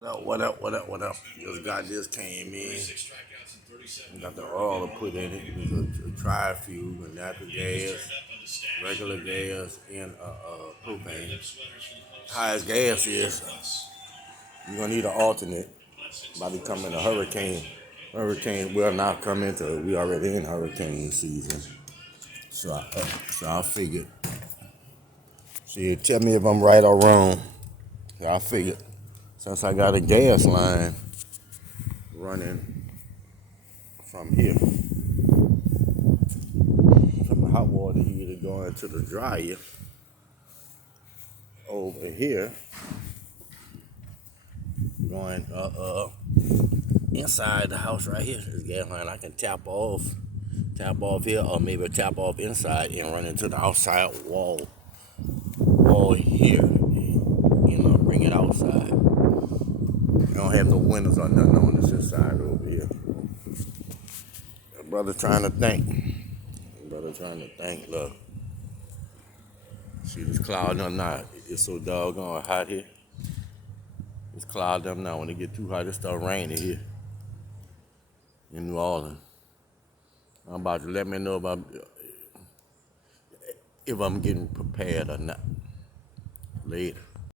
What up? This guy just came in. Got the oil to put in it. It's a tri-fuel, a natural gas, regular gas, and propane. Highest gas is you're gonna need an alternate by becoming a hurricane. Hurricane will not come into. We already in hurricane season, so I figured. See, tell me if I'm right or wrong. I figured since I got a gas line running from here, from the hot water heater going to the dryer over here, going inside the house right here. This gas line I can tap off here, or maybe tap off inside and run into the outside wall here. Bring it outside. You don't have no windows or nothing on this inside over here. Brother trying to think. Look, see this cloud or not? It's so doggone hot here. It's cloud up now. When it get too hot, it start raining here in New Orleans. I'm about to let me know if I'm getting prepared or not later.